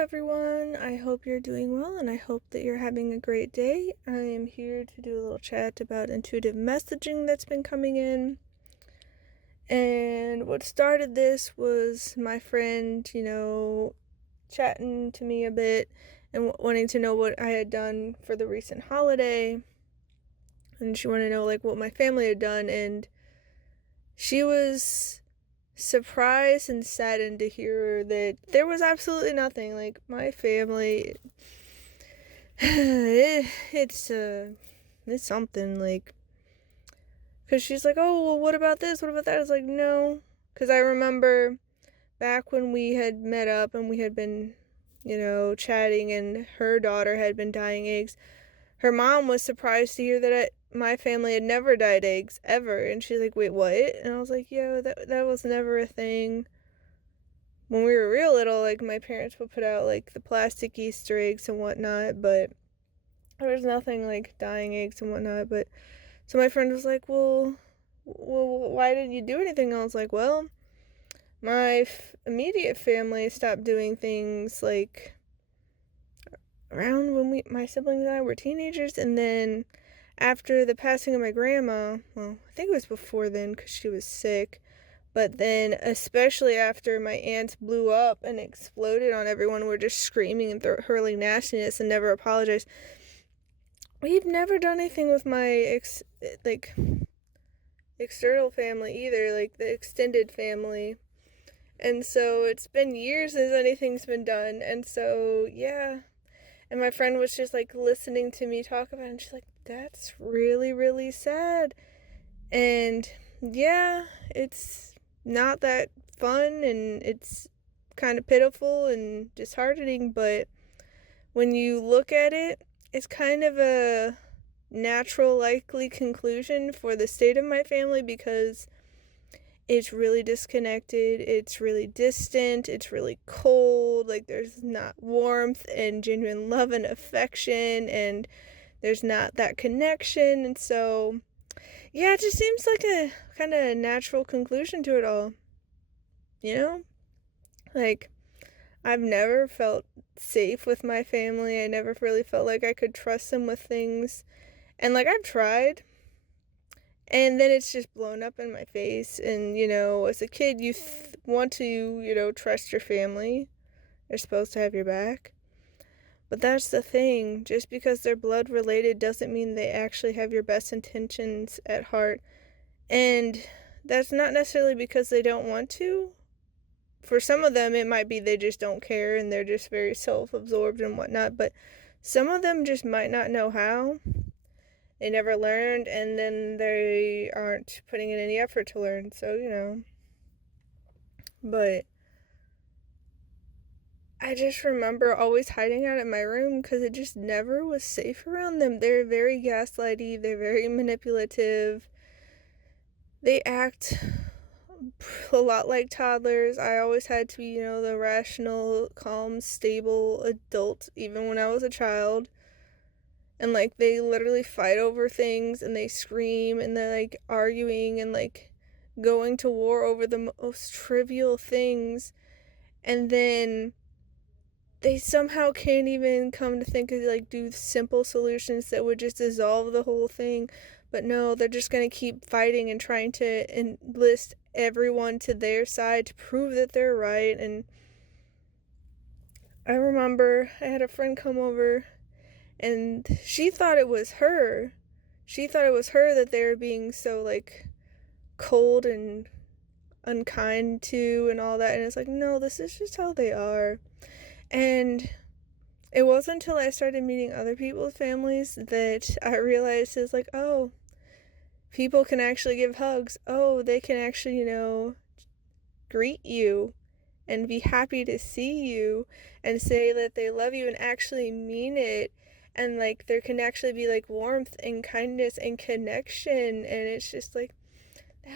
everyone. I hope you're doing well and I hope that you're having a great day. I am here to do a little chat about intuitive messaging that's been coming in. And what started this was my friend, chatting to me a bit and wanting to know what I had done for the recent holiday. And she wanted to know, what my family had done. And she was surprised and saddened to hear that there was absolutely nothing. My family, it's something, because she's like, oh, well, what about this? What about that? It's like, no, because I remember back when we had met up and we had been, chatting, and her daughter had been dyeing eggs. Her mom was surprised to hear that my family had never dyed eggs, ever. And she's like, wait, what? And I was like, yeah, that was never a thing. When we were real little, my parents would put out, the plastic Easter eggs and whatnot, but there was nothing like dyeing eggs and whatnot. But so my friend was like, well, why didn't you do anything? I was like, well, my immediate family stopped doing things around when my siblings and I were teenagers, and then after the passing of my grandma, well, I think it was before then because she was sick, but then especially after my aunts blew up and exploded on everyone, were just screaming and hurling nastiness and never apologized. We've never done anything with my external family either, the extended family. And so it's been years since anything's been done. And so, yeah. And my friend was just listening to me talk about it, and she's like, that's really, really sad. And yeah, it's not that fun, and it's kind of pitiful and disheartening, but when you look at it, it's kind of a natural, likely conclusion for the state of my family, because it's really disconnected, it's really distant, it's really cold, there's not warmth and genuine love and affection, and there's not that connection. And so, yeah, it just seems like a kind of natural conclusion to it all, you know? I've never felt safe with my family. I never really felt like I could trust them with things. And I've tried, and then it's just blown up in my face. And, as a kid, you want to, trust your family. They're supposed to have your back. But that's the thing. Just because they're blood related doesn't mean they actually have your best intentions at heart. And that's not necessarily because they don't want to. For some of them, it might be they just don't care and they're just very self-absorbed and whatnot. But some of them just might not know how. They never learned, and then they aren't putting in any effort to learn. So, But I just remember always hiding out in my room because it just never was safe around them. They're very gaslighty. They're very manipulative. They act a lot like toddlers. I always had to be, the rational, calm, stable adult, even when I was a child. And they literally fight over things, and they scream, and they're arguing and going to war over the most trivial things. And then they somehow can't even come to think of do simple solutions that would just dissolve the whole thing. But no, they're just going to keep fighting and trying to enlist everyone to their side to prove that they're right. And I remember I had a friend come over, and she thought it was her. She thought it was her that they were being so, cold and unkind to and all that. And it's no, this is just how they are. And it wasn't until I started meeting other people's families that I realized it's oh, people can actually give hugs. Oh, they can actually, greet you and be happy to see you and say that they love you and actually mean it. And there can actually be warmth and kindness and connection. And it's just that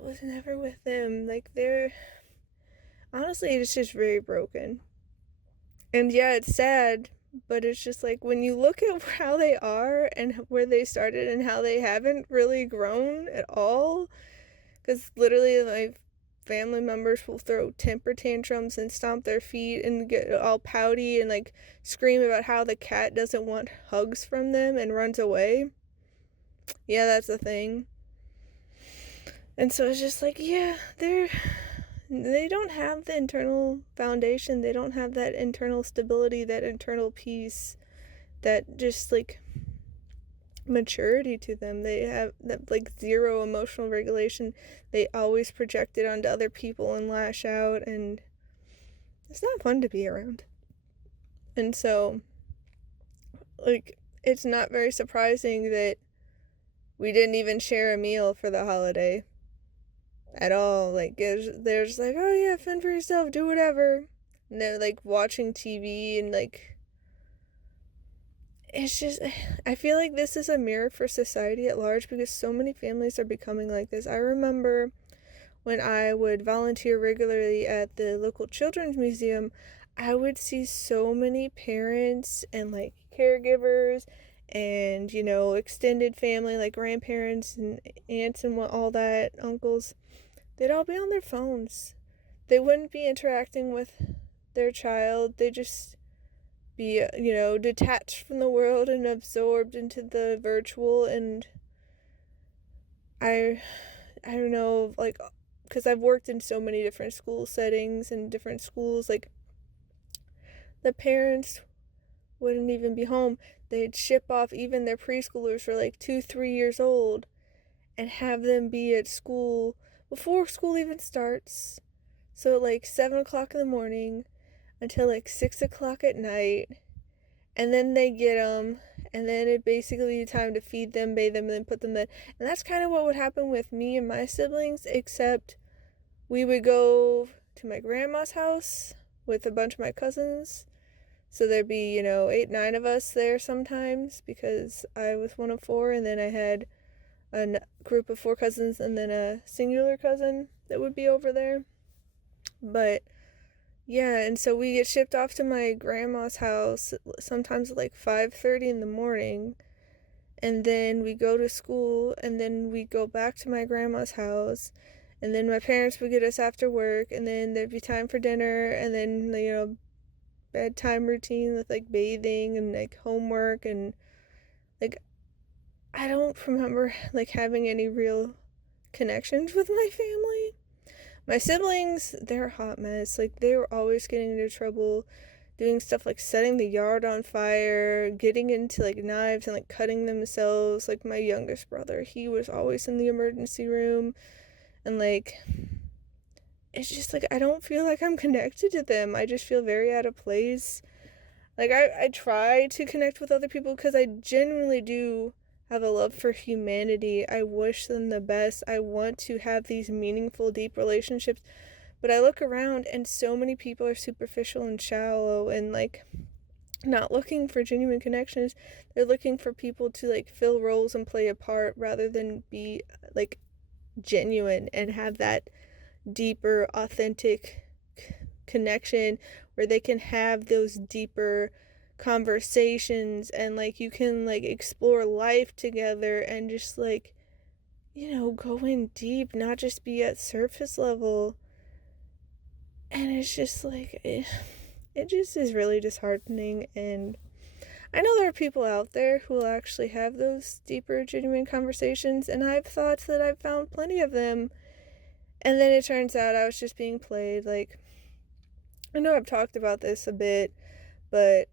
was never with them. They're honestly, it's just very broken. And yeah, it's sad, but it's just when you look at how they are and where they started and how they haven't really grown at all, because literally family members will throw temper tantrums and stomp their feet and get all pouty and like scream about how the cat doesn't want hugs from them and runs away. Yeah, that's a thing. And so it's just like, yeah, they don't have the internal foundation. They don't have that internal stability, that internal peace, that just like maturity to them. They have that like zero emotional regulation. They always project it onto other people and lash out, and it's not fun to be around. And so like it's not very surprising that we didn't even share a meal for the holiday at all. Like they're just like, oh yeah, fend for yourself, do whatever, and they're like watching TV and like it's just, I feel like this is a mirror for society at large because so many families are becoming like this. I remember when I would volunteer regularly at the local children's museum, I would see so many parents and like caregivers and, you know, extended family like grandparents and aunts and all that, uncles. They'd all be on their phones. They wouldn't be interacting with their child. They just be, you know, detached from the world and absorbed into the virtual. And I don't know, like, because I've worked in so many different school settings and different schools, like, the parents wouldn't even be home. They'd ship off even their preschoolers for like 2-3 years old and have them be at school before school even starts. So like 7 o'clock in the morning until like 6 o'clock at night, and then they get them, and then it basically time to feed them, bathe them, and then put them in. And that's kind of what would happen with me and my siblings, except we would go to my grandma's house with a bunch of my cousins. So there'd be, you know, 8-9 of us there sometimes because I was one of 4, and then I had a group of 4 cousins and then a singular cousin that would be over there. But yeah, and so we get shipped off to my grandma's house sometimes at like 5:30 in the morning, and then we go to school, and then we go back to my grandma's house, and then my parents would get us after work, and then there'd be time for dinner, and then, you know, bedtime routine with like bathing and like homework, and like I don't remember like having any real connections with my family. My siblings, they're a hot mess. Like, they were always getting into trouble, doing stuff like setting the yard on fire, getting into, like, knives and, like, cutting themselves. Like, my youngest brother, he was always in the emergency room. And, like, it's just, like, I don't feel like I'm connected to them. I just feel very out of place. Like, I try to connect with other people because I genuinely do have a love for humanity. I wish them the best. I want to have these meaningful, deep relationships. But I look around and so many people are superficial and shallow and like not looking for genuine connections. They're looking for people to like fill roles and play a part rather than be like genuine and have that deeper, authentic connection where they can have those deeper conversations and like you can like explore life together and just like, you know, go in deep, not just be at surface level. And it's just like it just is really disheartening. And I know there are people out there who will actually have those deeper, genuine conversations, and I've thought that I've found plenty of them, and then it turns out I was just being played. Like, I know I've talked about this a bit, but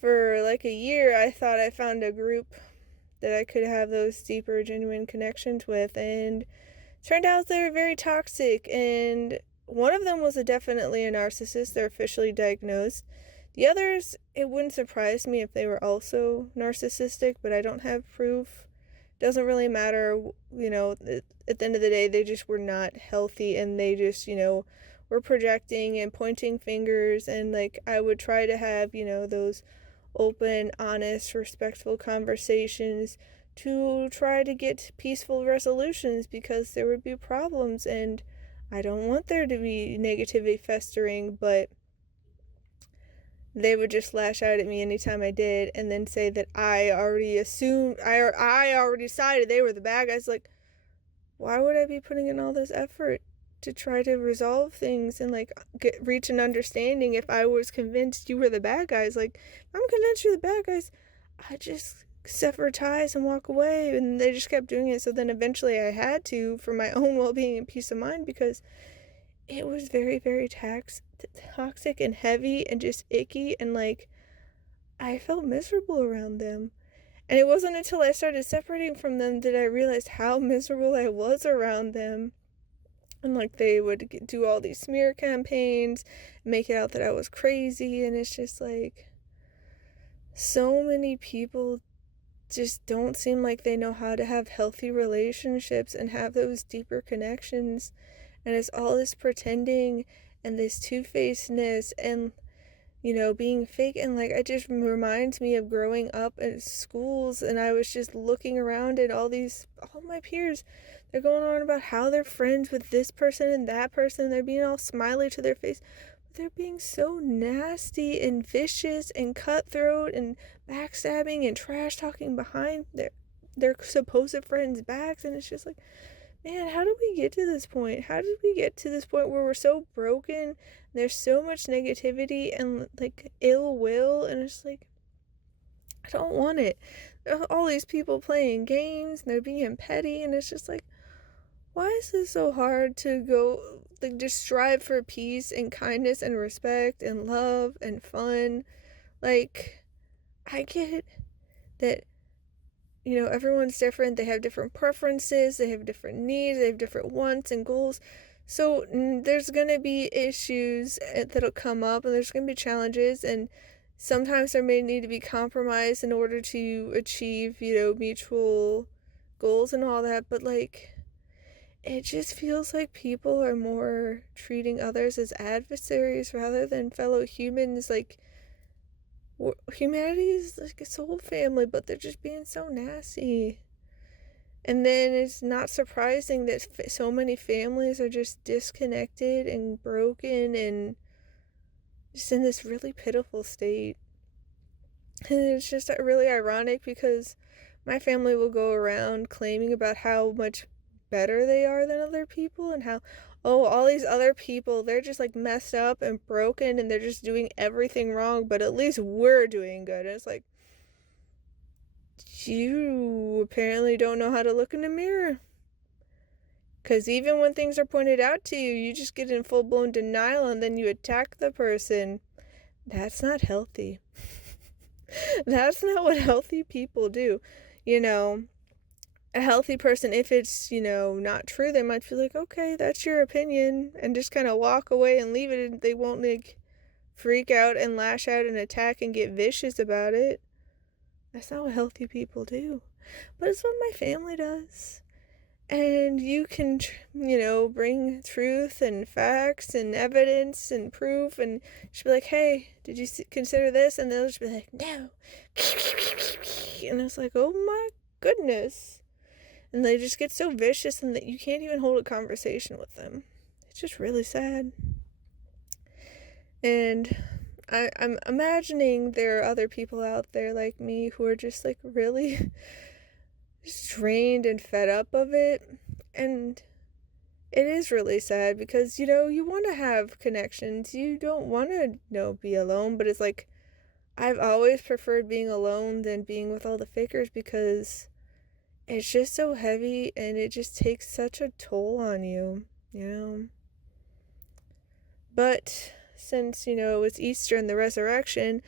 for like a year, I thought I found a group that I could have those deeper, genuine connections with, and turned out they were very toxic. And one of them was definitely a narcissist. They're officially diagnosed. The others, it wouldn't surprise me if they were also narcissistic, but I don't have proof. Doesn't really matter, you know, at the end of the day, they just were not healthy, and they just, you know, were projecting and pointing fingers. And like, I would try to have, you know, those open, honest, respectful conversations to try to get peaceful resolutions because there would be problems, and I don't want there to be negativity festering, but they would just lash out at me anytime I did and then say that I already assumed, I already decided they were the bad guys. Like, why would I be putting in all this effort to try to resolve things and like reach an understanding. If I was convinced you were the bad guys, like, if I'm convinced you're the bad guys, I just sever ties and walk away. And they just kept doing it. So then eventually I had to, for my own well-being and peace of mind, because it was very, very toxic and heavy and just icky, and like I felt miserable around them. And it wasn't until I started separating from them that I realized how miserable I was around them. And like they would do all these smear campaigns, make it out that I was crazy, and it's just like so many people just don't seem like they know how to have healthy relationships and have those deeper connections. And it's all this pretending and this two-facedness and, you know, being fake. And like it just reminds me of growing up in schools, and I was just looking around at all my peers, they're going on about how they're friends with this person and that person. They're being all smiley to their face, but they're being so nasty and vicious and cutthroat and backstabbing and trash talking behind their supposed friends' backs. And it's just like, man, how did we get to this point? How did we get to this point where we're so broken? There's so much negativity and like ill will, and it's like, I don't want it. All these people playing games and they're being petty, and it's just like, why is this so hard to go, like, just strive for peace and kindness and respect and love and fun? Like, I get that, you know, everyone's different. They have different preferences. They have different needs. They have different wants and goals. So there's going to be issues that'll come up, and there's going to be challenges, and sometimes there may need to be compromise in order to achieve, you know, mutual goals and all that. But like, it just feels like people are more treating others as adversaries rather than fellow humans. Like, humanity is like a soul family, but they're just being so nasty. And then it's not surprising that so many families are just disconnected and broken and just in this really pitiful state. And it's just really ironic because my family will go around claiming about how much better they are than other people, and how, oh, all these other people, they're just like messed up and broken and they're just doing everything wrong, but at least we're doing good. And it's like, you apparently don't know how to look in the mirror, because even when things are pointed out to you, you just get in full-blown denial and then you attack the person. That's not healthy. That's not what healthy people do. You know, a healthy person, if it's, you know, not true, they might feel like, okay, that's your opinion, and just kind of walk away and leave it, and they won't like freak out and lash out and attack and get vicious about it. That's not what healthy people do. But it's what my family does. And you can, you know, bring truth and facts and evidence and proof, and she'll be like, hey, did you consider this? And they'll just be like, no. And it's like, oh my goodness. And they just get so vicious and that you can't even hold a conversation with them. It's just really sad. And I'm imagining there are other people out there like me who are just like really just drained and fed up of it. And it is really sad because, you know, you want to have connections. You don't want to, you know, be alone. But it's like, I've always preferred being alone than being with all the fakers, because it's just so heavy and it just takes such a toll on you, you know. But since, you know, it's Easter and the resurrection,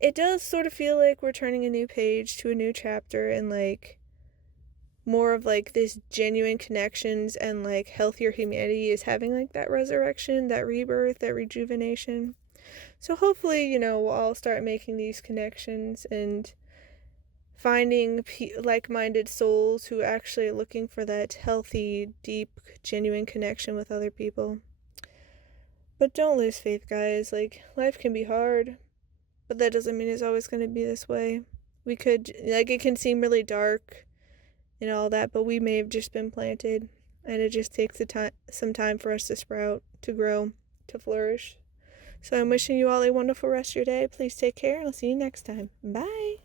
it does sort of feel like we're turning a new page to a new chapter, and like more of like this genuine connections, and like healthier humanity is having like that resurrection, that rebirth, that rejuvenation. So hopefully, you know, we'll all start making these connections and finding like-minded souls who actually are looking for that healthy, deep, genuine connection with other people. But don't lose faith, guys. Like, life can be hard, but that doesn't mean it's always going to be this way. We could, like, it can seem really dark and all that, but we may have just been planted, and it just takes some time for us to sprout, to grow, to flourish. So I'm wishing you all a wonderful rest of your day. Please take care, and I'll see you next time. Bye!